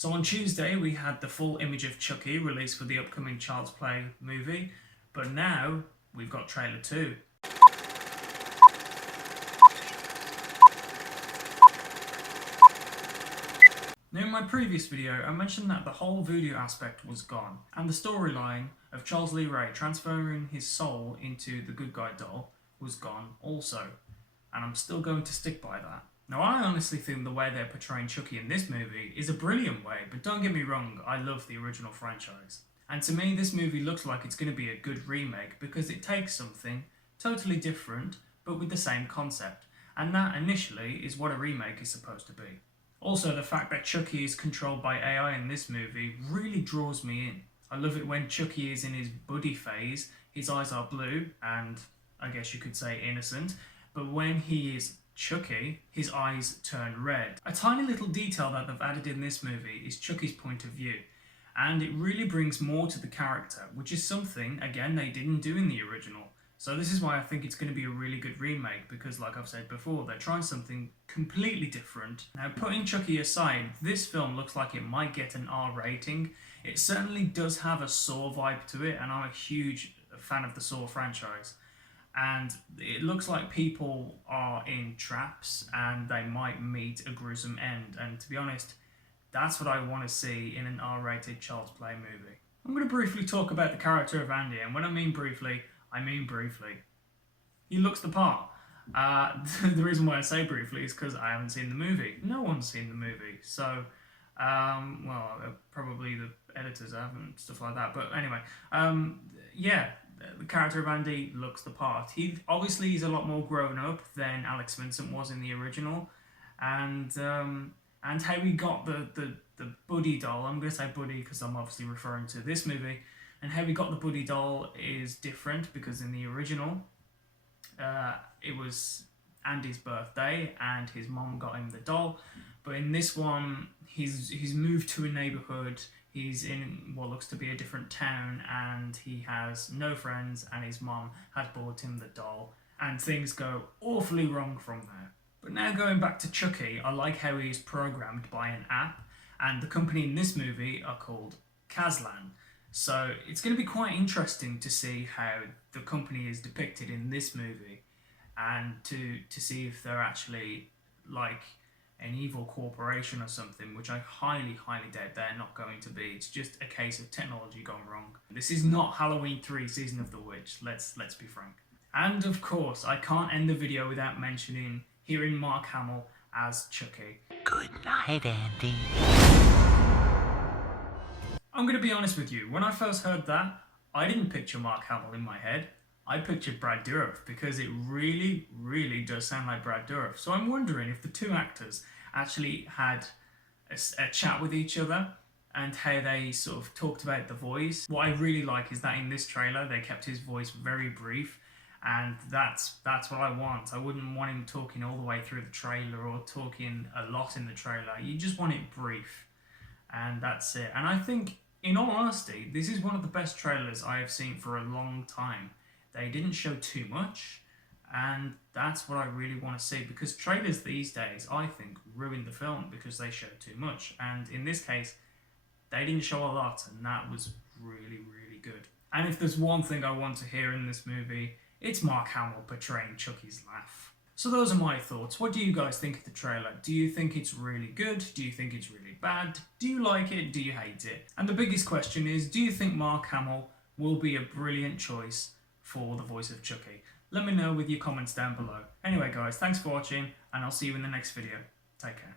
So on Tuesday we had the full image of Chucky released for the upcoming Child's Play movie, but now we've got trailer 2. Now in my previous video I mentioned that the whole voodoo aspect was gone, and the storyline of Charles Lee Ray transferring his soul into the good guy doll was gone also, and I'm still going to stick by that. Now I honestly think the way they're portraying Chucky in this movie is a brilliant way, but don't get me wrong, I love the original franchise. And to me this movie looks like it's going to be a good remake because it takes something totally different but with the same concept, and that initially is what a remake is supposed to be. Also, the fact that Chucky is controlled by AI in this movie really draws me in. I love it when Chucky is in his buddy phase, his eyes are blue and I guess you could say innocent, but when he is Chucky, his eyes turn red. A tiny little detail that they've added in this movie is Chucky's point of view, and it really brings more to the character, which is something, again, they didn't do in the original. So this is why I think it's going to be a really good remake, because like I've said before, they're trying something completely different. Now, putting Chucky aside, this film looks like it might get an R rating. It certainly does have a Saw vibe to it, and I'm a huge fan of the Saw franchise. And it looks like people are in traps and they might meet a gruesome end. And to be honest, that's what I want to see in an R-rated Child's Play movie. I'm going to briefly talk about the character of Andy, and when I mean briefly, I mean briefly. He looks the part. The reason why I say briefly is because I haven't seen the movie. No one's seen the movie, so well, probably the editors haven't, stuff like that. But anyway, yeah. The character of Andy looks the part. He's a lot more grown up than Alex Vincent was in the original, and how he got the Buddy doll. I'm going to say Buddy because I'm obviously referring to this movie, and how he got the Buddy doll is different because in the original, it was Andy's birthday and his mom got him the doll, but in this one, he's moved to a neighborhood. He's in what looks to be a different town and he has no friends, and his mom has bought him the doll, and things go awfully wrong from there. But now going back to Chucky, I like how he is programmed by an app, and the company in this movie are called Kazlan. So it's going to be quite interesting to see how the company is depicted in this movie, and to see if they're actually like an evil corporation or something, which I highly doubt they're not going to be. It's just a case of technology gone wrong. This is not Halloween 3 Season of the Witch, let's be frank. And of course, I can't end the video without mentioning hearing Mark Hamill as Chucky. Good night, Andy. I'm going to be honest with you, when I first heard that, I didn't picture Mark Hamill in my head. I pictured Brad Dourif because it really does sound like Brad Dourif. So I'm wondering if the two actors actually had a chat with each other and how they sort of talked about the voice. What I really like is that in this trailer they kept his voice very brief, and that's what I want. I wouldn't want him talking all the way through the trailer or talking a lot in the trailer. You just want it brief, and that's it. And I think, in all honesty, this is one of the best trailers I have seen for a long time. They didn't show too much, and that's what I really want to see, because trailers these days, I think, ruin the film because they show too much, and in this case, they didn't show a lot, and that was really good. And if there's one thing I want to hear in this movie, it's Mark Hamill portraying Chucky's laugh. So those are my thoughts. What do you guys think of the trailer? Do you think it's really good? Do you think it's really bad? Do you like it? Do you hate it? And the biggest question is, do you think Mark Hamill will be a brilliant choice for the voice of Chucky? Let me know with your comments down below. Anyway guys, thanks for watching, and I'll see you in the next video. Take care.